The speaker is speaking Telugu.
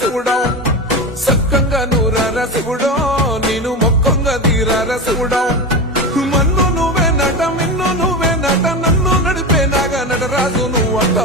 శివుడో సక్కంగా నూరార శివుడో నేను మొక్కంగా తీరార శివుడో మన్ను నువ్వే నట మిన్ను నువ్వే నట నన్ను నడిపే నాగా నటరాజు నువ్వంట